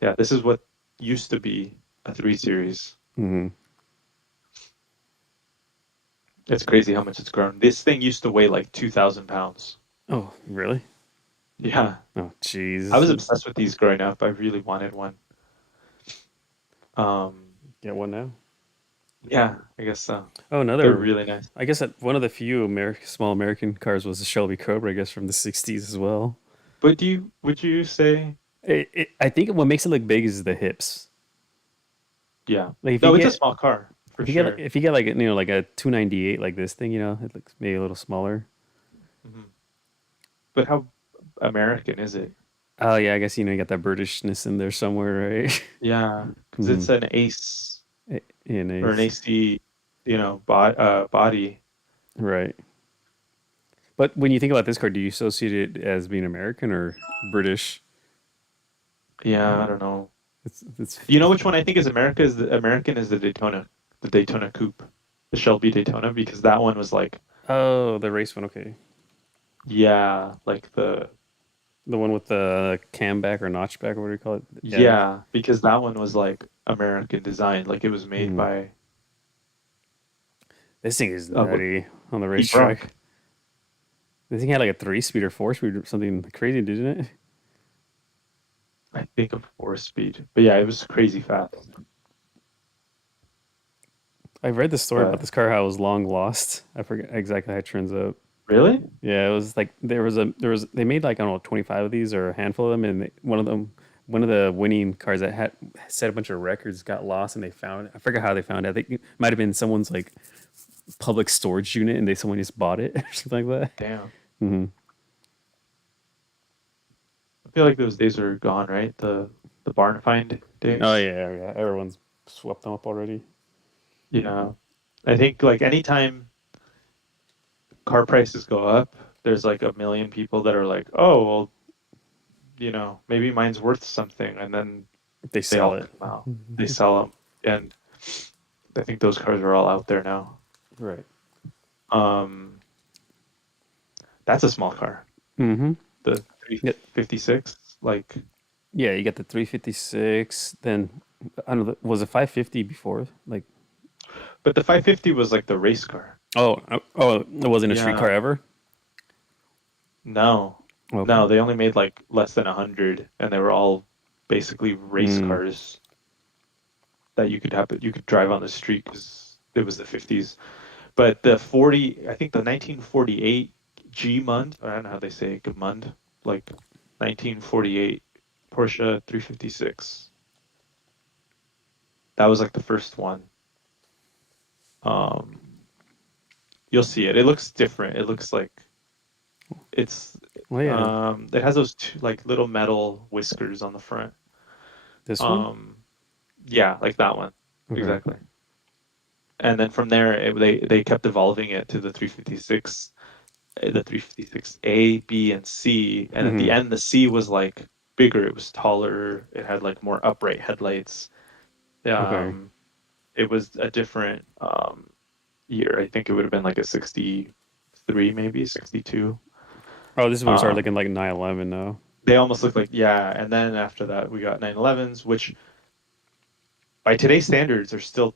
yeah. This is what used to be a 3 Series. Hmm. It's crazy how much it's grown. This thing used to weigh like 2,000 pounds. Oh, really? Yeah, Oh, I was jeez. obsessed with these growing up. I really wanted one. Um, Get one now. yeah, I guess so. Oh, They're another. really nice. I guess that one of the few small American cars was the Shelby Cobra, I guess, from the 60s as well. But would you say, I think what makes it look big is the hips. yeah? Like if you No, it's a get small car for if you get like sure. if you get like like a 298 like this thing, it looks maybe a little smaller. Mhm. But how American is it? Oh yeah, I guess you got that Britishness in there somewhere, right? Yeah, because Hmm. it's an Ace In or an Ace, AC, body. right? But when you think about this car, do you associate it as being American or British? Yeah, I don't know. It's You know which one I think is American is the Daytona Coupe, the Shelby Daytona, because that one was like, oh, the race one. Okay, yeah, like the one with the cam back or notch back, or what do you call it? Yeah. yeah, because that one was like American design, like it was made Mhm. by This thing is what nutty on the Pete Brock. racetrack. This thing had like a 3 speed or 4 speed or something crazy, didn't it? I think of 4 speed, but yeah, it was crazy fast. I've read the story about But this car how it was long lost. I forget exactly how it turns out. really, Yeah, it was like there was they made like I don't know 25 of these or a handful of them, and one of the winning cars that had set a bunch of records got lost, and they found it. I forget how they found it. I think it might have been someone's like public storage unit, and someone just bought it or something like that. damn, Hmm. I feel like those days are gone, right? The barn find Oh days. yeah, yeah. Everyone's swept them up already. Yeah, I think like anytime car prices go up, there's like a million people that are like, oh, well, maybe mine's worth something, and then They they sell all it. come out. They sell them, and I think those cars are all out there now. Right. Um, that's a small car, Mm-hmm. the Yeah, 356. Like, yeah. You got the 356. Then I don't know. Was it 550 before? Like, but the 550 was like the race car. oh, it wasn't a street car Yeah, ever. no, Okay. no, they only made like less than 100, and they were all basically race Mm. cars that you could drive on the street because it was the 50s. But I think the 1948 G Mund, I don't know how they say it, Gmund, like 1948 Porsche 356. That was like the first one. Um, you'll see it. It looks different. It looks like it's Well, yeah. it has those two like little metal whiskers on the front. This one. Um, yeah, like that one. Okay. Exactly. And then from there, they kept evolving it to the 356, the 356A, B, and C. And at the Hmm. end, the C was like bigger. It was taller. It had like more upright headlights. Okay. Um, it was a different year. I think it would have been like a 63, maybe 62. Oh, this is when we started looking Um, like 911 now. they almost look like, yeah. And then after that, we got 911s, which by today's standards are still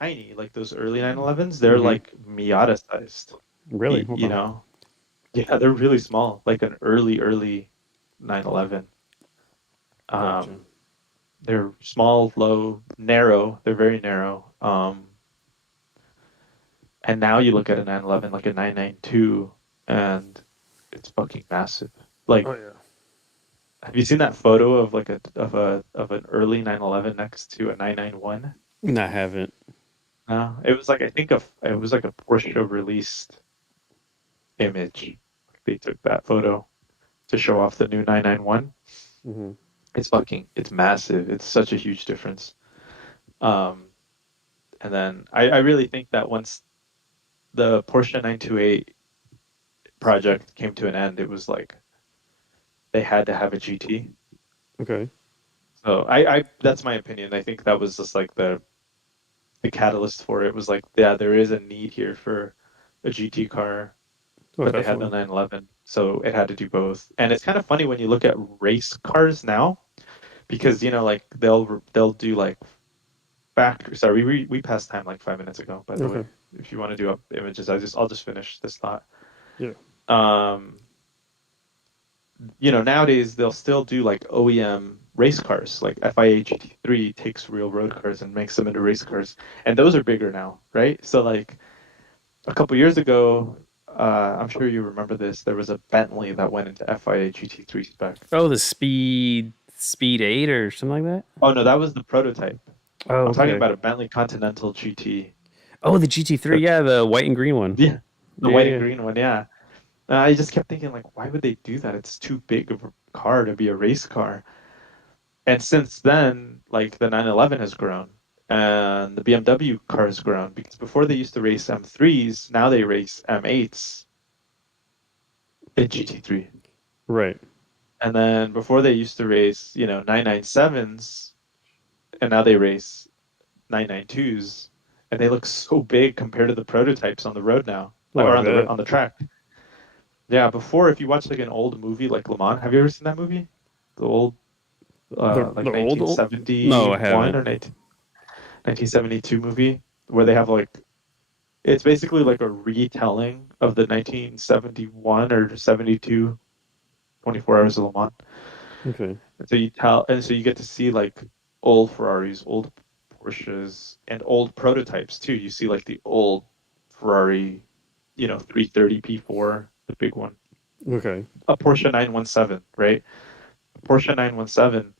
tiny. Like those early 911s, they're Hmm. like Miata sized, Really? Hold you on. know? Yeah, they're really small, like an early 911. Gotcha. Um, they're small, low, narrow. They're very narrow. And now you look at a 911 like a 992, and it's fucking massive. Oh Like, yeah. have you seen that photo of like of an early 911 next to a 991? No, I haven't. No, it was like I think it was like a Porsche released image. They took that photo to show off the new 991. Hmm. It's massive. It's such a huge difference. Um, and then I really think that once the Porsche 928 project came to an end, it was like they had to have a GT. Okay. So I that's my opinion. I think that was just like the catalyst for it was like, yeah, there is a need here for a GT car, Oh, but they had the definitely. 911, so it had to do both. And it's kind of funny when you look at race cars now, because like they'll do like factory. Sorry, we passed time like 5 minutes ago, by the Okay. way. If you want to do up images, I'll just finish this thought. Yeah. Um, nowadays they'll still do like OEM race cars, like FIA GT3 takes real road cars and makes them into race cars, and those are bigger now, right? So like a couple years ago, I'm sure you remember this. There was a Bentley that went into FIA GT3 spec. Oh, the Speed 8 or something like that? Oh no, that was the prototype. Oh, I'm talking okay. about a Bentley Continental GT. Oh, the GT3, That, yeah, the white and green one. yeah, the Yeah, white and yeah. green one. Yeah, I just kept thinking like, why would they do that? It's too big of a car to be a race car. And since then, like the 911 has grown and the BMW car has grown because before they used to race M3s, now they race M8s in GT3. Right. And then before they used to race, 997s, and now they race 992s, and they look so big compared to the prototypes on the road now, Oh, I or bet. on the track. Yeah, before if you watch like an old movie like Le Mans, have you ever seen that movie? The old The like old? No, I 1971 haven't. or 1972 movie where they have like it's basically like a retelling of the 1971 or 72 24 Hours of Le Mans. Okay. And so you get to see like old Ferraris, old Porsches, and old prototypes too. You see like the old Ferrari, 330 P4, the big one, Okay. a Porsche 917, right? A Porsche 917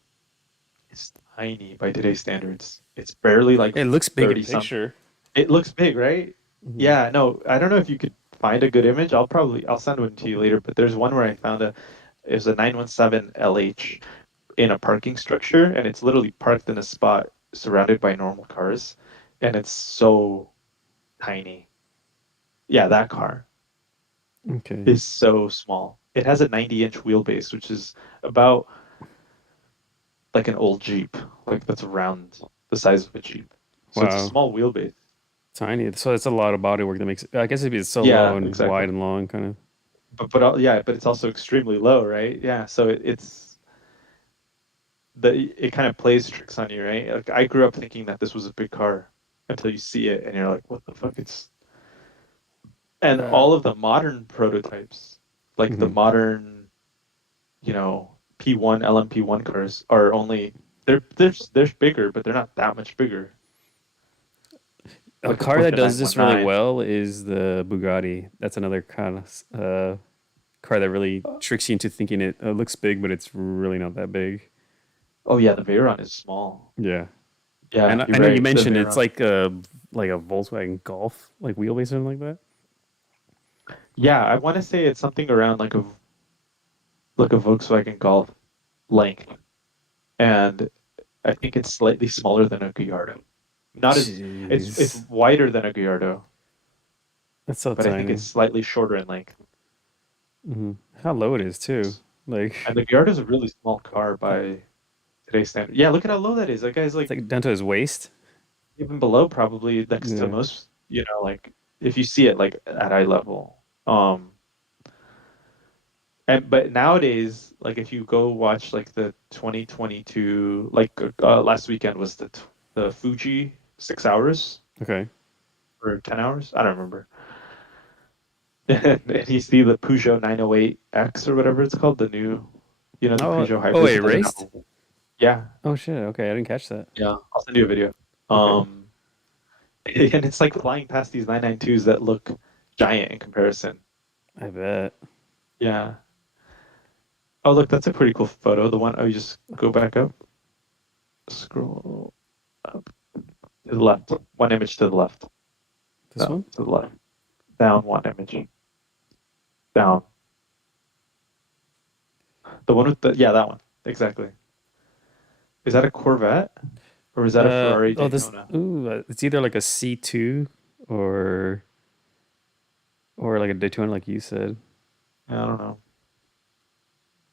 is tiny by today's standards. It's barely like It looks big in 30 some. picture. It looks big, right? Hmm. Yeah, no, I don't know if you could find a good image. I'll send one to you later, but there's one where I found it was a 917 LH in a parking structure, and it's literally parked in a spot surrounded by normal cars, and it's so tiny. Yeah, that car Okay. is so small. It has a 90-inch wheelbase, which is about like an old Jeep, like that's around the size of a Jeep. So it's a Wow. small wheelbase. Tiny. So it's a lot of body work that makes it. I guess it'd be so low Yeah, and exactly. wide and long, kind of. Yeah, but it's also extremely low, right? Yeah, so it kind of plays tricks on you, right? Like I grew up thinking that this was a big car until you see it and you're like, what the fuck? And Uh, all of the modern prototypes, like the mhm. modern, P1 LMP1 cars are only they're bigger, but they're not that much bigger. A Like a car that Porsche does this really 919. well is the Bugatti. That's another kind of car that really tricks you into thinking it looks big, but it's really not that big. Oh yeah, the Veyron is small. Yeah. Yeah, And you're I know you right. The mentioned it's Veyron. like a Volkswagen Golf, like wheelbase or something like that. Yeah, I want to say it's something around like a Volkswagen Golf length, and I think it's slightly smaller than a Gallardo. Not as it's Jeez. wider than a Gallardo, That's so but I think it's tiny. slightly shorter in length. Hmm. How low it is too. Like And the Gallardo is a really small car by today's standard. Yeah, look at how low that is. That guy's it's like like down to his waist. even below probably next to Yeah. most, like if you see it like at eye level. And but nowadays, like if you go watch like the 2022, like last weekend was the Fuji 6 hours Okay. or 10 hours, I don't remember. And you see the Peugeot 908X or whatever it's called, the new, the Oh, Peugeot oh, hybrids. it It doesn't have. raced. Yeah, Oh shit. Okay, I didn't catch that. yeah. I'll send you a video. Okay. Um, and it's like flying past these 992s that look giant in comparison. I bet. Yeah. Oh, look, that's a pretty cool photo. The one, oh, you just go back up, scroll up to the left, one image to the left, This no, one? to the left, down one image, down. The one with yeah, that one, exactly. Is that a Corvette or is that a Ferrari Oh, this. Daytona? Ooh, it's either like a C2 or like a Daytona, like you said. Yeah, I don't know.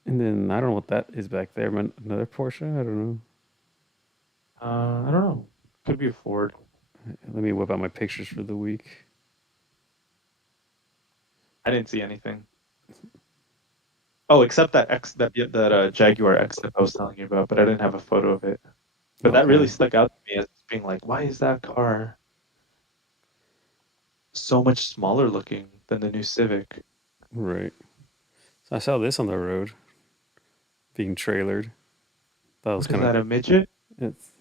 And then I don't know what that is back there. Another Porsche? I don't know. I don't know. Could be a Ford. Let me whip out my pictures for the week. I didn't see anything. Oh, except that X that yeah, that Jaguar X that I was telling you about, but I didn't have a photo of it. But that really Okay, stuck out to me as being like, why is that car so much smaller looking than the new Civic? right. So I saw this on the road being trailered. That was What is kind of that, a midget? it's,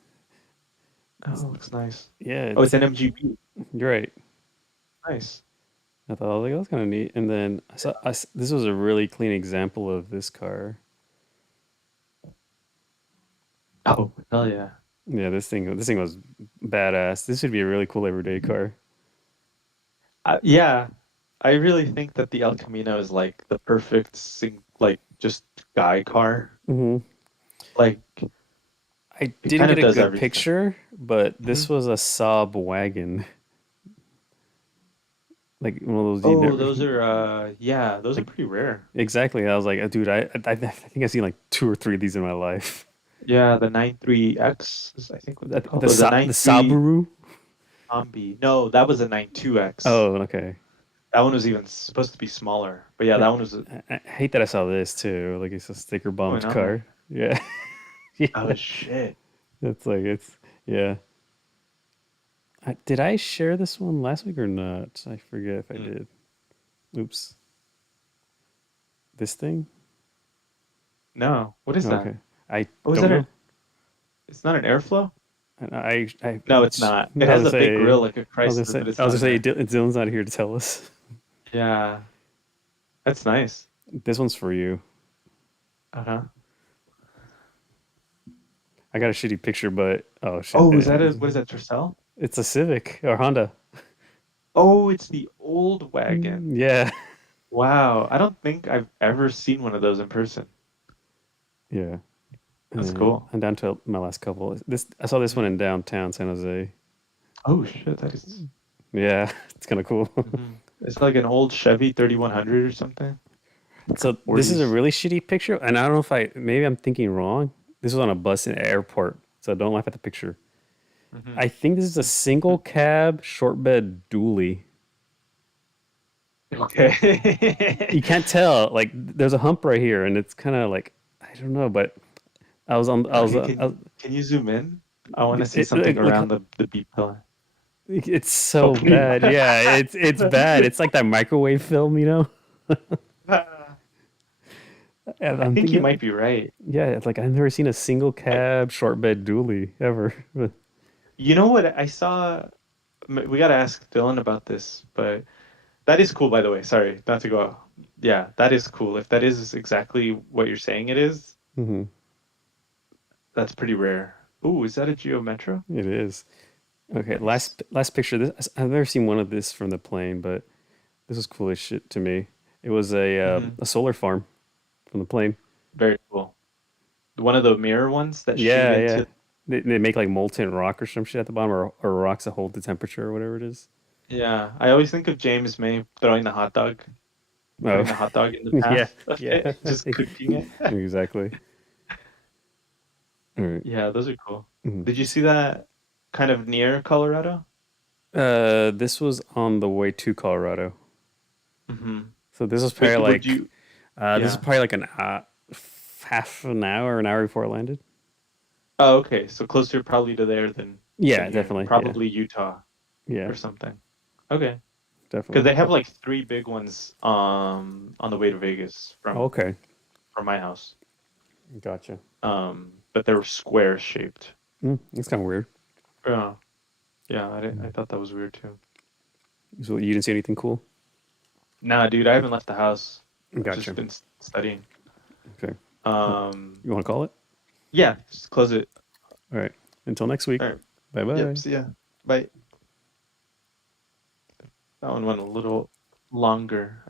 Oh, it looks nice. yeah, Oh, it's it's an MGB. you're right. Nice. I thought I was like, oh, that's kind of neat. And then this was a really clean example of this car. Oh, hell yeah. Yeah, this thing was badass. This would be a really cool everyday car. Yeah, I really think that the El Camino is like the perfect like just guy car. Hmm. Like I it didn't kind get of a does good everything. picture, but Hmm. this was a Saab wagon, like one of those you Oh, never those are yeah, those are like pretty rare. exactly. I was like, dude, I think I've seen like two or three of these in my life. Yeah, the 93X is I think what they're called. The Or the The 93 Subaru. Combi. No, that was a 92X. Oh, okay. That one was even supposed to be smaller. But yeah, that one was I hate that I saw this too. Like it's a sticker going bumped on there. car. Yeah, yeah. Oh shit. It's like yeah. Did I share this one last week or not? I forget if I Hmm. did. Oops. This thing? No, what is that? Okay. I Oh, is don't that know. it's not an airflow? No, it's not. It I was has gonna a big grill say, like a Chrysler, but it's I was not gonna an say, air. Dylan's not here to tell us. Yeah, that's nice. This one's for you. Uh-huh. I got a shitty picture, but oh shit, Oh, is that a what is that, Tercel? it's a Civic or Honda. Oh, it's the old wagon. Yeah, Wow, I don't think I've ever seen one of those in person. yeah. And That's then cool. I'm down to my last couple. This I saw this one Mhm. in downtown San Jose. Oh shit, that is. Yeah, it's kind of cool. It's like an old Chevy 3100 or something, like a So this is a 40s. really shitty picture, and I don't know if maybe I'm thinking wrong. This was on a bus in an airport, so don't laugh at the picture. Hmm. I think this is a single cab short bed dually. Okay. You can't tell. Like there's a hump right here, and it's kind of like I don't know, but Okay, can you zoom in? I want to see something look, around the B pillar. it's so Hopefully. bad. Yeah, it's bad. It's like that microwave film, you know. And I I'm think you thinking, might be right. yeah, it's like I've never seen a single I, cab short bed dually ever. But you know what I saw? We got to ask Dylan about this, but that is cool, by the way. Sorry, not to go. Yeah, that is cool. If that is exactly what you're saying it is, mhm, that's pretty rare. Ooh, is that a Geo Metro? it is. Okay, Nice. last picture. This I've never seen one of this from the plane, but this was cool as shit to me. It was Hmm. a solar farm from the plane. Very cool. One of the mirror ones that shoot Yeah, yeah. into. They make like molten rock or some shit at the bottom, or rocks that hold the temperature or whatever it is. Yeah, I always think of James May throwing the hot dog, Oh, putting the hot dog in the yeah, path of yeah, it, just cooking it. exactly. All right. Yeah, those are cool. Mhm. Did you see that kind of near Colorado? This was on the way to Colorado. Hmm. So this was probably Wait, would like, you? this is Yeah. probably like half an hour before I landed. Oh, okay. So closer probably to there than Yeah, here. definitely. Yeah, Probably Utah yeah, or something. Okay. Because definitely. they have like three big ones on the way to Vegas Okay, from my house. gotcha. But they're square shaped. It's kind of weird. Yeah. Yeah, I thought that was weird too. So you didn't see anything cool? Nah, dude, I haven't left the house. I've just Gotcha. been studying. Okay. Well, Um, you want to call it? yeah, just close it. All right. Until next week. All right. Bye Yep, bye. see ya. Bye. That one went a little longer.